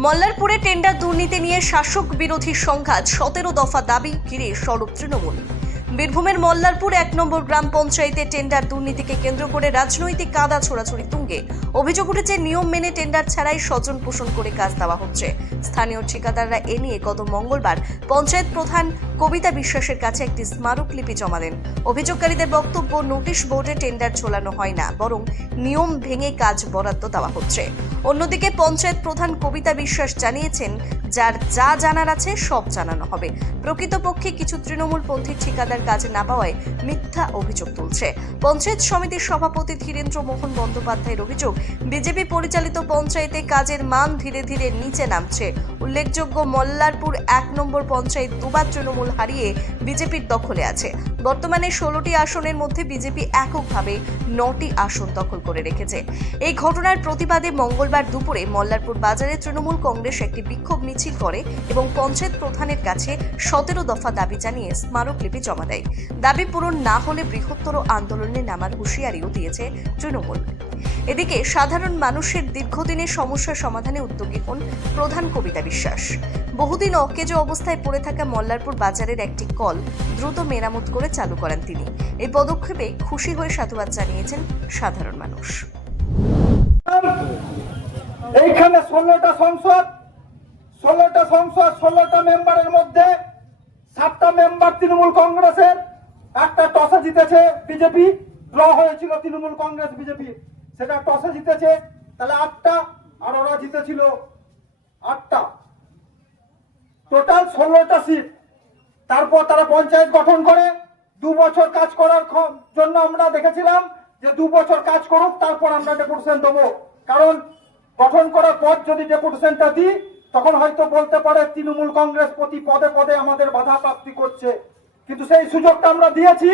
মল্লারপুরে tender দুর্নীতি নিয়ে শাসক বিরোধী সংঘাত, 17 দফা দাবি ঘিরে সরব তৃণমূল। বীরভূমের মল্লারপুর 1 নম্বর গ্রাম পঞ্চায়েতে টেন্ডার দুর্নীতিকে কেন্দ্র করে রাজনৈতিক কাদা ছোড়াছড়ি তুঙ্গে। অভিযোগ উঠেছে নিয়ম মেনে টেন্ডার ছাড়াই স্বজন পোষণ করে কাজ দেওয়া হচ্ছে। স্থানীয় ঠিকাদাররা এ নিয়ে গত মঙ্গলবার পঞ্চায়েত প্রধান কবিতা বিশ্বাসের কাছে একটি স্মারকলিপি জমা দেন। অভিযোগকারীদের বক্তব্য, নোটিশ বোর্ডে টেন্ডার ঝোলানো হয় না, বরং নিয়ম ভেঙে কাজ বরাদ্দ দেওয়া হচ্ছে। অন্যদিকে পঞ্চায়েত প্রধান কবিতা বিশ্বাস জানিয়েছেন, যার যা জানার আছে সব জানানো হবে। প্রকৃতপক্ষে কিছু তৃণমূলপন্থী ঠিকাদার কাজ না পাওয়ায় মিথ্যা অভিযোগ তুলছে। পঞ্চায়েত সমিতির সভাপতি ধীরেন্দ্র মোহন বন্দ্যোপাধ্যায়ের অভিযোগ, বিজেপি পরিচালিত পঞ্চায়েতে কাজের মান ধীরে ধীরে নিচে নামছে। উল্লেখযোগ্য, মল্লারপুর 1 নম্বর পঞ্চায়েত দুবার তৃণমূল হারিয়ে বিজেপির দখলে আছে। বর্তমানে 16টি আসনের মধ্যে বিজেপি এককভাবে 9টি আসন দখল করে রেখেছে। এই ঘটনার প্রতিবাদে মঙ্গলবার দুপুরে মল্লারপুর বাজারে তৃণমূল কংগ্রেস একটি বিক্ষোভ মিছিল করে এবং পঞ্চায়েত প্রধানের কাছে 17 দফা দাবি জানিয়ে স্মারকলিপি জমা দেয়। দাবি পূরণ না হলে বৃহত্তর আন্দোলনে নামার হুঁশিয়ারিও দিয়েছে তৃণমূল। এদিকে সাধারণ মানুষের দীর্ঘদিনের সমস্যার সমাধানে উদ্যোগী হন প্রধান কবিতা বিশ্বাস। বহুদিন অকেজো অবস্থায় পড়ে থাকা মল্লারপুর বাজারের একটি কল দ্রুত মেরামত করে চালু করেন তিনি। এই পদক্ষেপে খুশি হয়ে সাধুবাদ জানিয়েছেন সাধারণ মানুষ। এইখানে 16টা সংসদ 16টা মেম্বারের মধ্যে 7টা মেম্বার তৃণমূল কংগ্রেসের, একটা টসে জিতেছে বিজেপি, ড্র হয়েছিল তৃণমূল কংগ্রেস বিজেপি, সেটা টসে জিতেছে, তাহলে 8টা, আর ওরা জিতেছিল 8টা, টোটাল 16টা সিট। তারপর তারা পঞ্চায়েত গঠন করে 2 বছর কাজ করার জন্য আমরা দেখেছিলাম যে 2 বছর কাজ করুক, তারপর আমরা ডেপুটেশন দেবো। কারণ গঠন করার পর যদি ডেপুটেশনটা দিই, তখন হয়তো বলতে পারে তৃণমূল কংগ্রেস প্রতি পদে পদে আমাদের বাধা প্রাপ্তি করছে। কিন্তু সেই সুযোগটা আমরা দিয়েছি।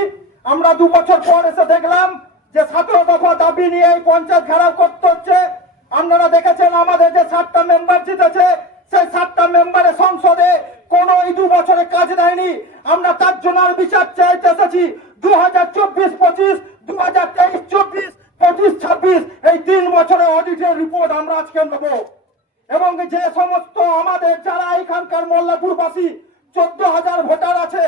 আমরা 2 বছর পর এসে দেখলাম যে 17 দফা দাবি নিয়ে এই পঞ্চায়েত ঘেরাও করতে হচ্ছে। আপনারা দেখেছেন আমাদের যে 7টা মেম্বার জিতেছে, সেই 7টা মেম্বারের সংসদে কোনো এই 2 বছরে কাজ দেয়নি। আমরা তার জন্য আর বিচার চাইতে এসেছি। 2024-25, 2023-24, 25-26 এই 3 বছরের অডিটের রিপোর্ট আমরা আজকে নেব। এবং যে সমস্ত আমাদের যারা এখানকার মল্লারপুরবাসী 14,000 ভোটার আছে,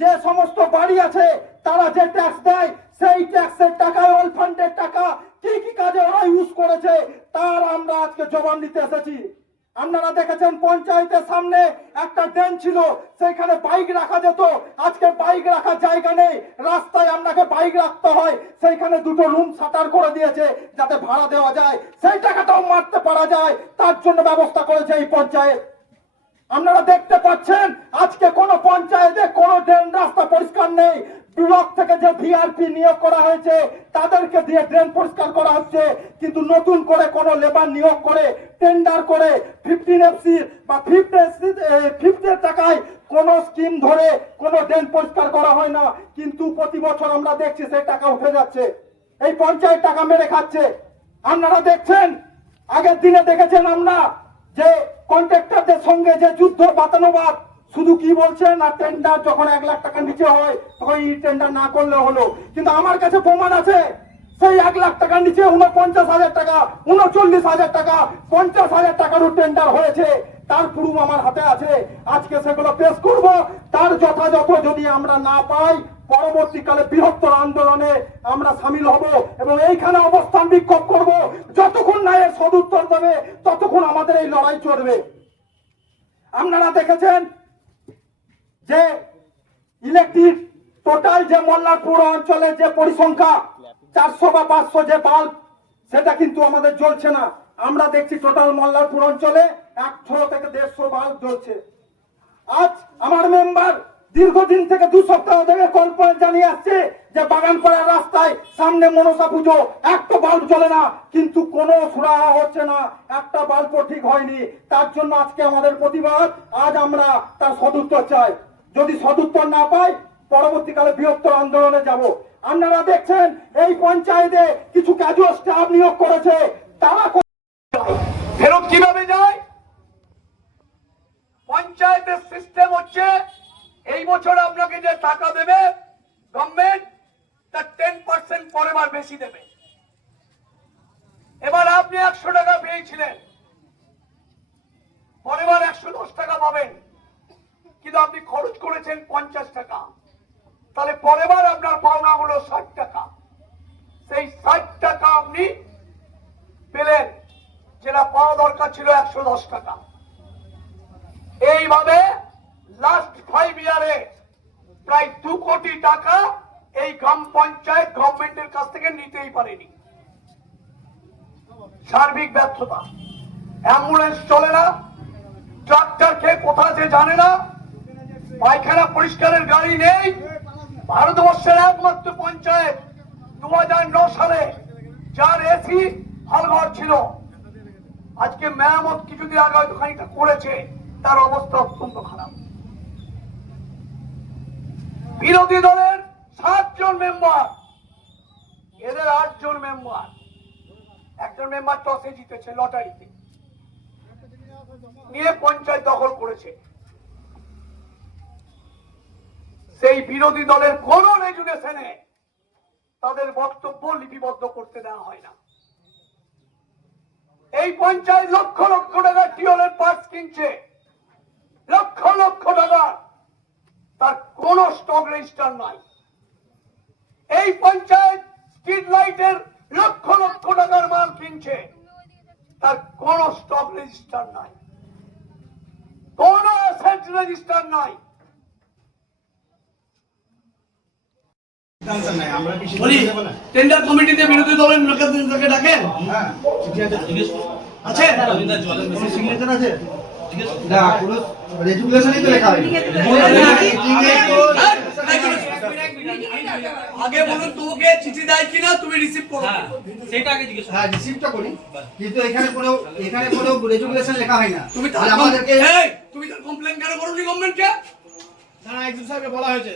যে সমস্ত বাড়ি আছে, তারা যে ট্যাক্স দেয়, সেই ট্যাক্সের টাকা, অল ফান্ডের টাকা কি কি কাজে ওরা ইউজ করেছে, তার আমরা আজকে জবাব দিতে এসেছি। আপনারা দেখেছেন পঞ্চায়েতের সামনে একটা ড্রেন ছিল, সেইখানে বাইক রাখা যেত, আজকে বাইক রাখার জায়গা নেই, রাস্তায় আপনাকে বাইক রাখতে হয়। সেইখানে 2টো রুম শাটার করে দিয়েছে যাতে ভাড়া দেওয়া যায়, সেই টাকাটাও মারতে পারা যায়, তার জন্য ব্যবস্থা করেছে এই পঞ্চায়েত। আপনারা দেখতে পাচ্ছেন আজকে কোন পঞ্চায়েতে কোনো ড্রেন রাস্তা পরিষ্কার নেই। ব্লক থেকে যে ভিআরপি নিয়োগ করা হয়েছে তাদেরকে দিয়ে ড্রেন পরিষ্কার করা হচ্ছে, কিন্তু নতুন করে কোন লেবার নিয়োগ করে টেন্ডার করে 15FC বা 50 টাকায় কোন স্কিম ধরে কোন ড্রেন পরিষ্কার করা হয় না। কিন্তু প্রতি বছর আমরা দেখছি সেই টাকা উঠে যাচ্ছে, এই পঞ্চায়েত টাকা মেরে খাচ্ছে। আপনারা দেখছেন, আগের দিনে দেখেছেন আমরা যে কন্ট্রাক্টরদের সঙ্গে যে যুদ্ধ বাতানুবাদ, শুধু কি বলছেন, আর টেন্ডার যখন 1 লাখ টাকা নিচে হয় তখন এই টেন্ডার না করলে হলো। কিন্তু আমার কাছে প্রমাণ আছে, সেই 1 লাখ টাকার নিচে 49,000 টাকা, 39,000 টাকা, 50,000 টাকারও টেন্ডার হয়েছে, তার প্রুফ আমার হাতে আছে। আজকে সেগুলো পেশ করব। তার যথাযথ যদি আমরা না পাই, পরবর্তীকালে বৃহত্তর আন্দোলনে আমরা সামিল হব এবং এইখানে অবস্থান বিক্ষোভ করব। যতক্ষণ না এর সদুত্তর দেবে ততক্ষণ আমাদের এই লড়াই চলবে। আপনারা দেখেছেন যে ইলেকট্রিক টোটাল যে মল্লারপুর অঞ্চলে যে পরিসংখ্যা 400 বা 500 যে বাল্ব, সেটা কিন্তু আমাদের জ্বলছে না। আমরা দেখছি টোটাল মল্লারপুর অঞ্চলে 100 থেকে 150 বাল্ব জ্বলছে। আজ আমার মেম্বার দীর্ঘদিন থেকে 2 সপ্তাহ ধরে কল জানিয়ে আসছে যে বাগানপাড়ার রাস্তায় সামনে মনসা পুজো, একটা বাল্ব জ্বলে না, কিন্তু কোনো সুরাহা হচ্ছে না, একটা বাল্বও ঠিক হয়নি। তার জন্য আজকে আমাদের প্রতিবাদ। আজ আমরা তার সদুত্তর চাই। যদি সদুত্তর না পাই, পরবর্তীকালে বৃহত্তর আন্দোলনে যাব। আপনারা দেখছেন এই পঞ্চায়েতে কিছু ক্যাজুয়াল স্টাফ নিয়োগ করেছে, তারা ফেরত কিভাবে যায়? পঞ্চায়েতের সিস্টেম হচ্ছে এই বছর আপনাকে যে টাকা দেবে গভর্নমেন্ট, তার 10% পরের বার বেশি দেবে। এবার আপনি 100 টাকা পেয়েছিলেন, টাকা পাবেন, কিন্তু আপনি খরচ করেছেন 50 টাকা, তাহলে পরের বার আপনার পাওনা হলো 60 টাকা। সেই 60 টাকা আপনি পেলেন, যেটা পাওয়া দরকার ছিল 110 টাকা। এইভাবে লাস্ট 5 ইয়ারে প্রায় 2 কোটি টাকা এই গ্রাম পঞ্চায়েত গভর্নমেন্টের কাছ থেকে নিতেই পারেনি। সার্বিক ব্যর্থতা। অ্যাম্বুলেন্স চলে না, ট্রাক্টর খেয়ে কোথা আছে জানে না, পায়খানা পরিষ্কারের গাড়ি নেই। ভারতবর্ষের একমাত্র পঞ্চায়েত 2009 সালে যার এসি হলঘর ছিল, আজকে মেরামত কিছুদিন আগে হয়তো খানিকটা করেছে, তার অবস্থা অত্যন্ত খারাপ। বিরোধী দলের 7 জন মেম্বার, এদের 8 জন মেম্বার, একজন মেম্বার টসে জিতেছে লটারিতে, নিয়ে পঞ্চায়েত দখল করেছে। সেই বিরোধী দলের কোন রেজুলেশনে তাদের বক্তব্য লিপিবদ্ধ করতে দেওয়া হয় না। এই পঞ্চায়েত লক্ষ লক্ষ টাকা টিওলের পার্টস কিনছে, লক্ষ লক্ষ টাকা, তার কোন স্টক রেজিস্টার নাই। এই পঞ্চায়েত স্ট্রিট লাইটের লক্ষ লক্ষ টাকার মাল কিনছে, তার কোন স্টক রেজিস্টার নাই, কোন অ্যাসেট রেজিস্টার নাই। টেন্ডার কমিটিতে বিরোধী দলের লোকদেরকে ডাকেন আছে? আগে বলুন তোমাকে চিঠি দেয় কিনা, তুমি রিসিভ করো? সেটা আগে জিজ্ঞেস করুন। হ্যাঁ, রিসিভটা করি, কিন্তু এখানে কোনো রেজুলেশন লেখা হয় না। তুমি আমাদেরকে তুমি তার কমপ্লেন কেন করোনি গভর্নমেন্টকে? বলা হয়েছে